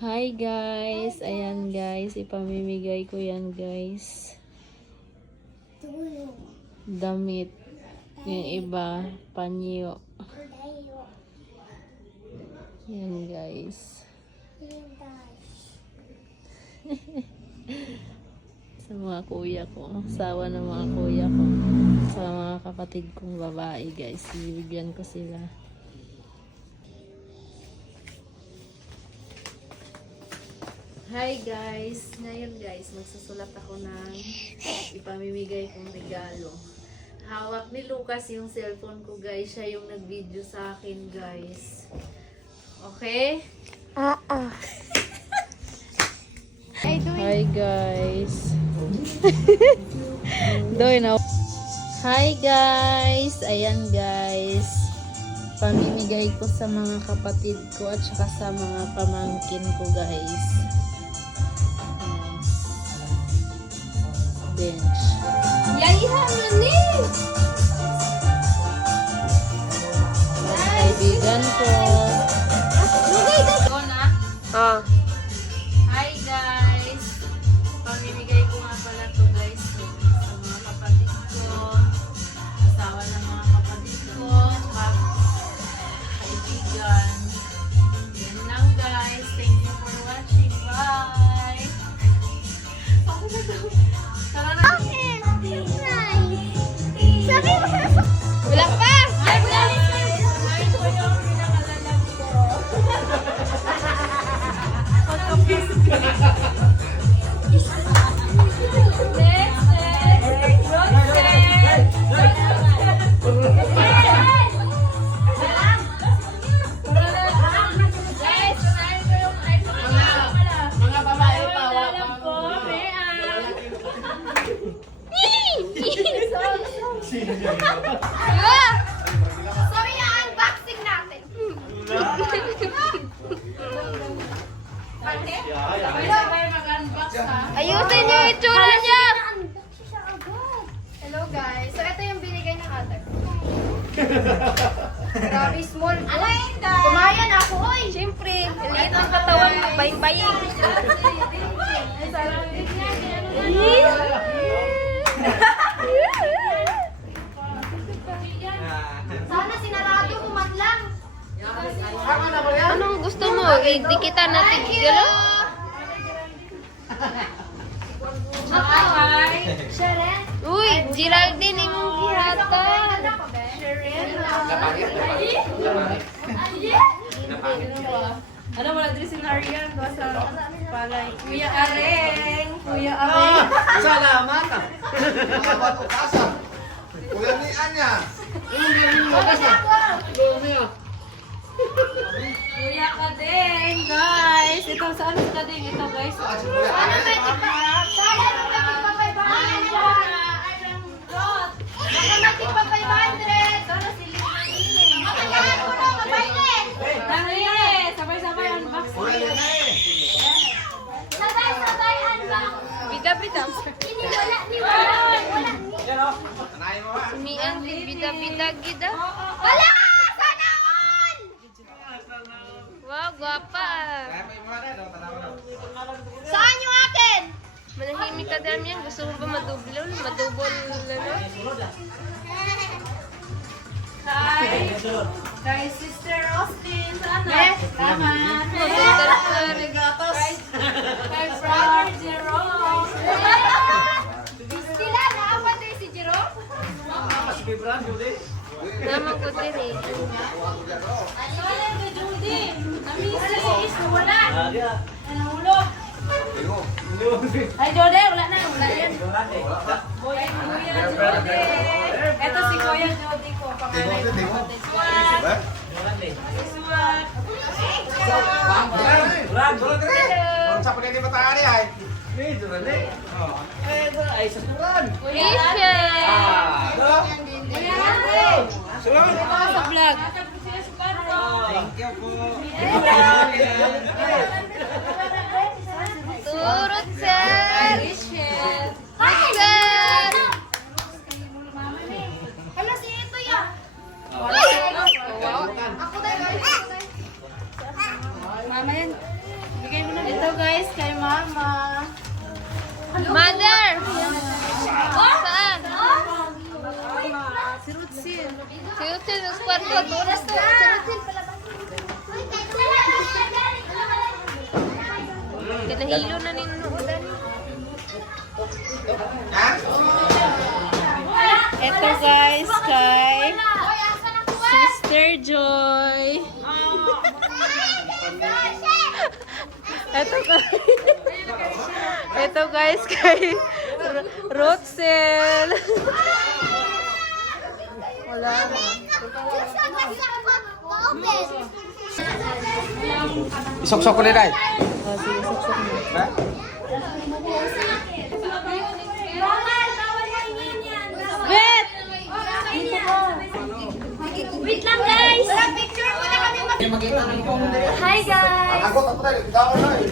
Hi guys! Ayan guys, ipamimigay ko yan guys. Damit. Yung iba, panyo. Yan guys. Sa mga kuya ko. Asawa ng mga kuya ko. Sa mga kapatid kong babae guys. Bibigyan ko sila. Hi guys! Ngayon guys, magsusulat ako ng ipamimigay kong regalo. Hawak ni Lucas yung cellphone ko guys. Siya yung nag-video sa akin guys. Okay? Hi guys! Hi guys! Ayan guys. Pamimigay ko sa mga kapatid ko at saka sa mga pamangkin ko guys. Bench. Yayihan ni! Mga kaibigan ko. Hi guys! Pamimigay ko nga pala to guys sa mga kapatid ko, asawa ng mga kapatid ko, kaibigan. Yan lang guys. Thank you for watching. Bye! Ako na daw. Tara na. Wala pa! Ay, ko yung pinakalalag ko. So, i-unboxing natin. Ayusin niyo yung itsura niya! Hello guys. So, ito yung binigay ng ate. Grabe small. Kumayan ako, oy. Siyempre, liit ang katawan mo, baying-baying. Sana sinarado mo man lang. Anong gusto mo? Dikitan natin galo? Sharon? Uy, Geraldine imong gihata. Ano mo na si Narian ko sa palay. Kuya Areng! Kuya Areng! Salamat ah. Salamat o kasa. Kuya ni Anya. Kuya Kadeng! Guys! Ito, saan si Kadeng? Ito guys. Sana may tigpa-500 dyan. Baka may tigpa-500. Sana si Lina. Matagaan ko na, mabaitin. Dali! Sabay-sabay unboxing. Kuya ni Anya. Sabay-sabay unbox. Bida-bida. Ini wala ni wala. Tanayin mo ba? Mian, bida-bida gida. Wala! Sana all! Wow, guwapa. Kaya pa yung mga rin. Tanaw na. Saan yung akin? Manahimik ka dam yan. Gusto mo ba madublo? Madubol ano? Hi! Kay Sister Austin. Sana? Salamat! Madudal ka rin. Kay Brother Jerome. Sila, naapatay si Jerome? Naman ko din eh. Wala ka, Judy. Amisi. Wala. Nahulog. Ay, Jode, wala na. Wala yan. Kuya Jode. Ito si Kuya Jode ko. Pangalay ko. Swat. Swat. Sa pagkain ni Matari ay. Risha! Sa vlog. Thank you po. Turut, sir! Hi, sir! Hala, si ito ya. Wow. Ako tayo guys. Mama yan. Ito guys, kay mama. Mother! Saan? Si Rutsin. Si Rutin, sa kwarto. Tunas to. Si Rutin pala ba? Kinahilo na ni nunuudan. Ito guys, kay Sister Joy. Ito guys, kay Rutsil. Wala na. Isok-sok ko nila. Oh, sige, suksok mo. Ha? Bet! Wait lang guys! Picture muna kami mag- Hi guys! Ang agot ako tayo. Bitaw na eh.